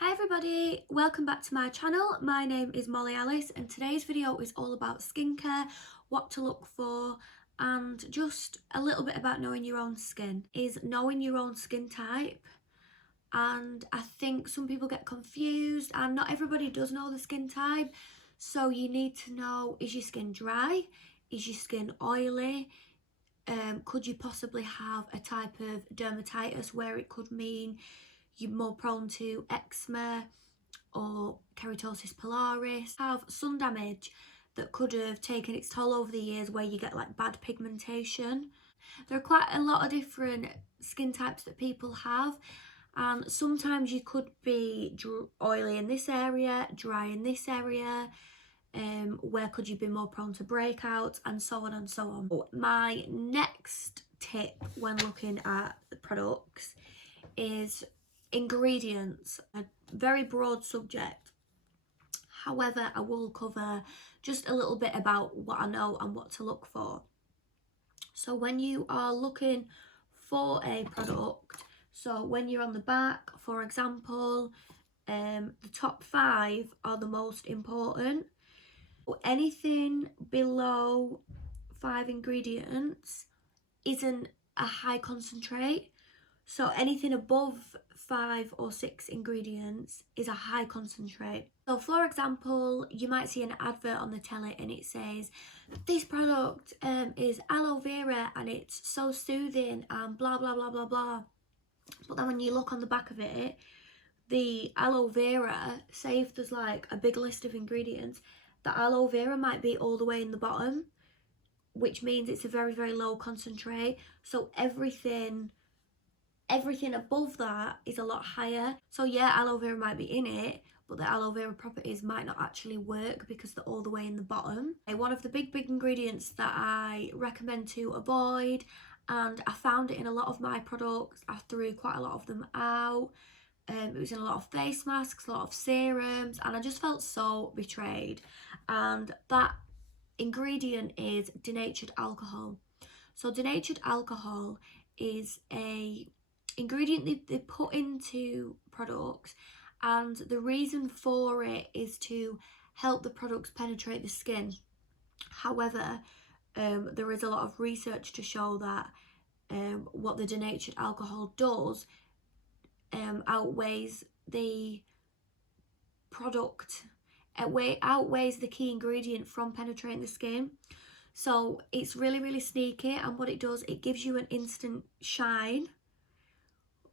Hi everybody, welcome back to my channel. My name is Molly Alice and today's video is all about skincare, what to look for and just a little bit about knowing your own skin. Is knowing your own skin type, and I think some people get confused and not everybody does know the skin type. So you need to know, is your skin dry? Is your skin oily? Could you possibly have a type of dermatitis where it could mean you're more prone to eczema or keratosis pilaris, have sun damage that could have taken its toll over the years where you get like bad pigmentation. There are quite a lot of different skin types that people have, and sometimes you could be oily in this area, dry in this area. Where could you be more prone to breakouts, and so on and so on. My next tip when looking at the products is ingredients, a very broad subject. However, I will cover just a little bit about what I know and what to look for. So when you are looking for a product, so when you're on the back, for example, the top 5 are the most important. Anything below 5 ingredients isn't a high concentrate. So anything above 5 or 6 ingredients is a high concentrate. So for example, you might see an advert on the telly and it says, this product is aloe vera and it's so soothing and blah, blah, blah, blah, blah. But then when you look on the back of it, the aloe vera, say if there's like a big list of ingredients, the aloe vera might be all the way in the bottom, which means it's a very, very low concentrate. So everything above that is a lot higher. So yeah, aloe vera might be in it, but the aloe vera properties might not actually work because they're all the way in the bottom. One of the big ingredients that I recommend to avoid, and I found it in a lot of my products, I threw quite a lot of them out. It was in a lot of face masks, a lot of serums, and I just felt so betrayed. And that ingredient is denatured alcohol. So denatured alcohol is a ingredient they put into products, and the reason for it is to help the products penetrate the skin. However, there is a lot of research to show that what the denatured alcohol does outweighs the product, outweighs the key ingredient from penetrating the skin. So it's really, really sneaky, and what it does, it gives you an instant shine,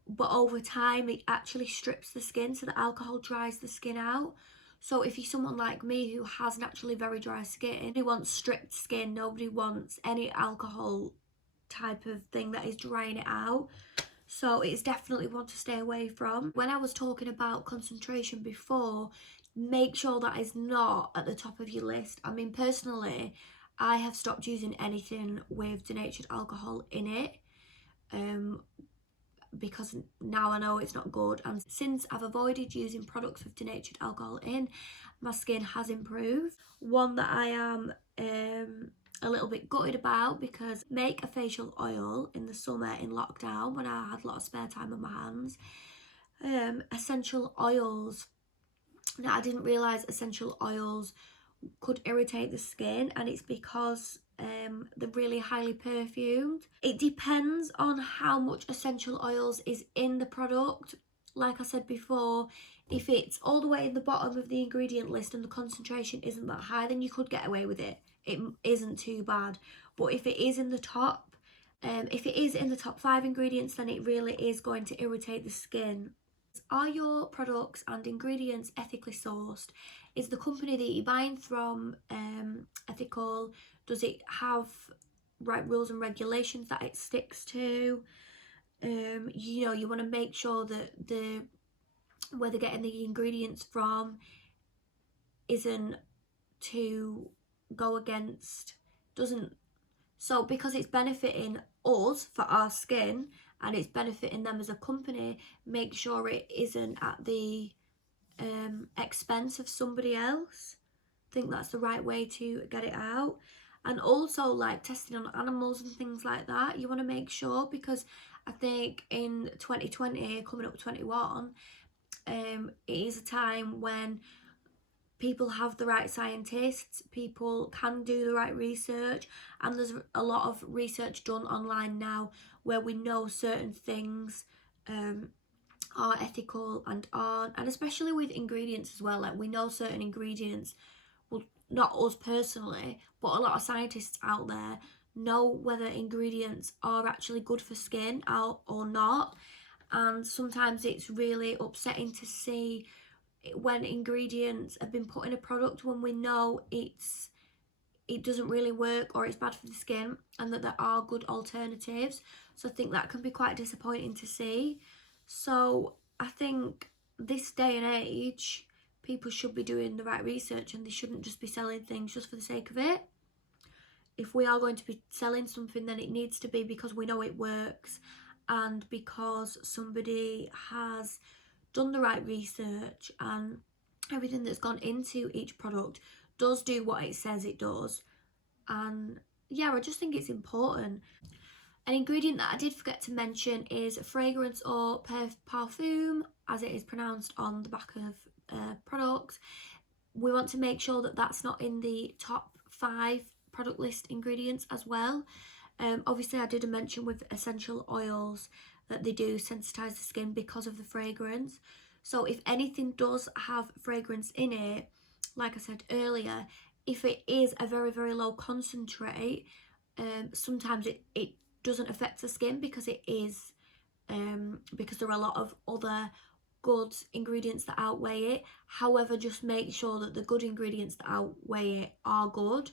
but over time it actually strips the skin, so the alcohol dries the skin out. So if you're someone like me who has naturally very dry skin, nobody wants stripped skin, nobody wants any alcohol type of thing that is drying it out. So it's definitely one to stay away from. When I was talking about concentration before, make sure that is not at the top of your list. I mean, personally, I have stopped using anything with denatured alcohol in it because now I know it's not good. And since I've avoided using products with denatured alcohol in, my skin has improved. One that I am a little bit gutted about, because make a facial oil in the summer in lockdown when I had a lot of spare time on my hands. Essential oils. Now, I didn't realise essential oils could irritate the skin, and it's because they're really highly perfumed. It depends on how much essential oils is in the product. Like I said before, if it's all the way in the bottom of the ingredient list and the concentration isn't that high, then you could get away with it. It isn't too bad. But if it is in the top, if it is in the top 5 ingredients, then it really is going to irritate the skin. Are your products and ingredients ethically sourced? Is the company that you're buying from ethical? Does it have right rules and regulations that it sticks to? You know, you want to make sure that where they're getting the ingredients from isn't to go against, so because it's benefiting us for our skin and it's benefiting them as a company, make sure it isn't at the expense of somebody else. I think that's the right way to get it out. And also, like testing on animals and things like that, you want to make sure, because I think in 2020 coming up 21, it is a time when people have the right scientists, people can do the right research, and there's a lot of research done online now where we know certain things are ethical and aren't, and especially with ingredients as well. Like, we know certain ingredients, well, not us personally, but a lot of scientists out there know whether ingredients are actually good for skin or not. And sometimes it's really upsetting to see when ingredients have been put in a product when we know it doesn't really work or it's bad for the skin, and that there are good alternatives. So I think that can be quite disappointing to see. So I think this day and age, people should be doing the right research, and they shouldn't just be selling things just for the sake of it. If we are going to be selling something, then it needs to be because we know it works and because somebody has done the right research, and everything that's gone into each product does do what it says it does. And yeah, I just think it's important. An ingredient that I did forget to mention is fragrance or parfum, as it is pronounced on the back of products. We want to make sure that that's not in the top 5 product list ingredients as well. Obviously, I did mention with essential oils that they do sensitize the skin because of the fragrance. So if anything does have fragrance in it, like I said earlier, if it is a very, very low concentrate, sometimes it doesn't affect the skin because it is because there are a lot of other good ingredients that outweigh it. However, just make sure that the good ingredients that outweigh it are good,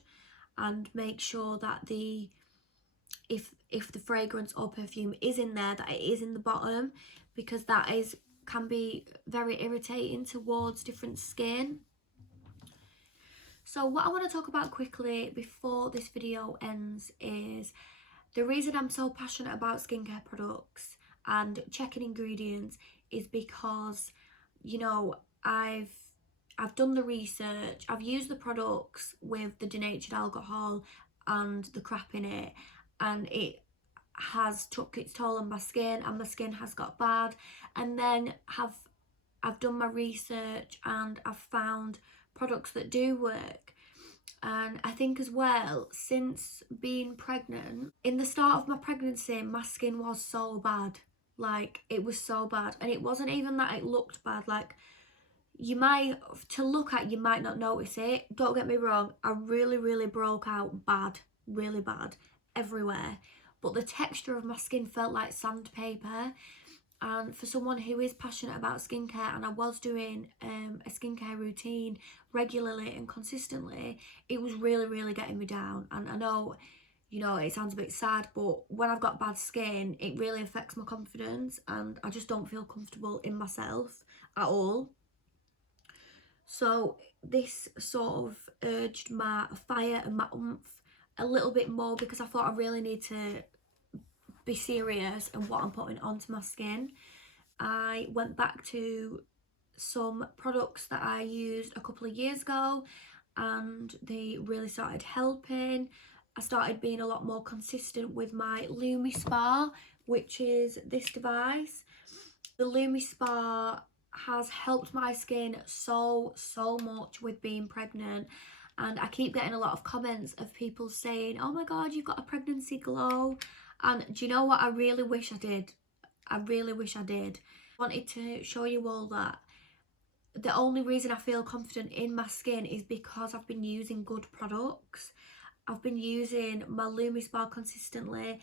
and make sure that if the fragrance or perfume is in there, that it is in the bottom, because that can be very irritating towards different skin. So what I want to talk about quickly before this video ends is the reason I'm so passionate about skincare products and checking ingredients is because, you know, I've done the research, I've used the products with the denatured alcohol and the crap in it, and it has took its toll on my skin, and my skin has got bad. And then I've done my research and I've found products that do work. And I think as well, since being pregnant, in the start of my pregnancy, my skin was so bad. Like, it was so bad. And it wasn't even that it looked bad. Like, you might, to look at, you might not notice it. Don't get me wrong, I really, really broke out bad, really bad, everywhere. But the texture of my skin felt like sandpaper. And for someone who is passionate about skincare, and I was doing a skincare routine regularly and consistently, it was really, really getting me down. And I know, you know, it sounds a bit sad, but when I've got bad skin, it really affects my confidence, and I just don't feel comfortable in myself at all. So this sort of urged my fire and my oomph a little bit more, because I thought I really need to be serious in what I'm putting onto my skin. I went back to some products that I used a couple of years ago, and they really started helping. I started being a lot more consistent with my LumiSpa, which is this device. The LumiSpa has helped my skin so much with being pregnant, and I keep getting a lot of comments of people saying, oh my god, you've got a pregnancy glow. And do you know what? I really wish I did. I really wish I did. I wanted to show you all that the only reason I feel confident in my skin is because I've been using good products. I've been using my LumiSpa consistently,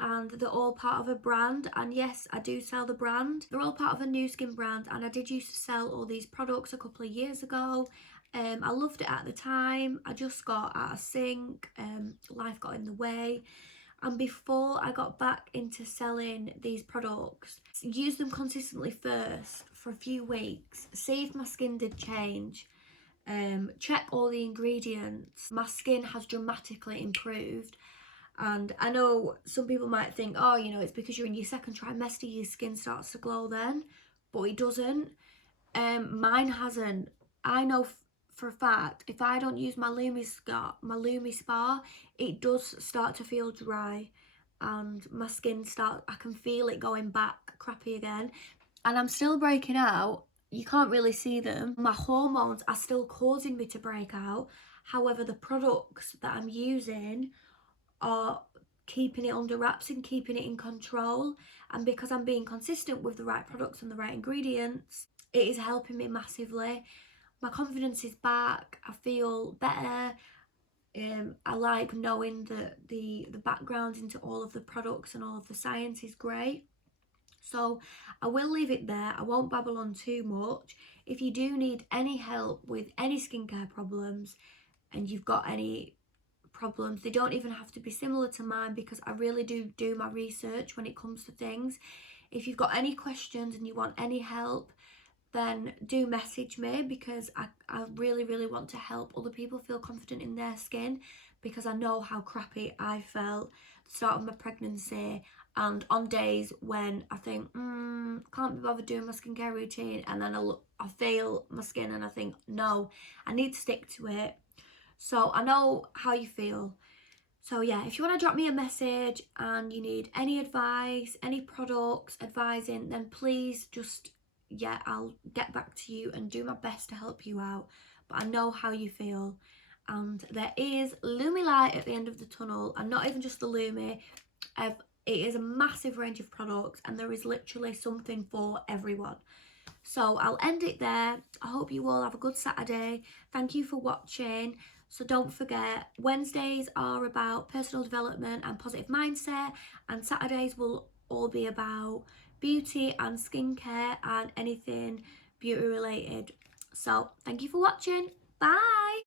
and they're all part of a brand. And yes, I do sell the brand. They're all part of a Nu Skin brand, and I did used to sell all these products a couple of years ago. I loved it at the time. I just got out of sync. Life got in the way. And before I got back into selling these products, use them consistently first for a few weeks, see if my skin did change, check all the ingredients. My skin has dramatically improved. And I know some people might think, oh, you know, it's because you're in your second trimester, your skin starts to glow then, but it doesn't. Mine hasn't. I know for a fact, if I don't use my LumiSpa, it does start to feel dry, and my skin I can feel it going back crappy again. And I'm still breaking out, you can't really see them. My hormones are still causing me to break out. However, the products that I'm using are keeping it under wraps and keeping it in control. And because I'm being consistent with the right products and the right ingredients, it is helping me massively. My confidence is back. I feel better. I like knowing that the background into all of the products and all of the science is great. So I will leave it there. I won't babble on too much. If you do need any help with any skincare problems and you've got any problems, they don't even have to be similar to mine, because I really do my research when it comes to things. If you've got any questions and you want any help, then do message me, because I really want to help other people feel confident in their skin, because I know how crappy I felt at the start of my pregnancy, and on days when I think can't be bothered doing my skincare routine, and then I feel my skin and I think no, I need to stick to it. So I know how you feel. So yeah, if you want to drop me a message and you need any advice, any products advising, then please just, yeah, I'll get back to you and do my best to help you out. But I know how you feel. And there is Lumi Light at the end of the tunnel, and not even just the Lumi. It is a massive range of products, and there is literally something for everyone. So I'll end it there. I hope you all have a good Saturday. Thank you for watching. So don't forget, Wednesdays are about personal development and positive mindset, and Saturdays will all be about beauty and skincare and anything beauty related. So thank you for watching. Bye.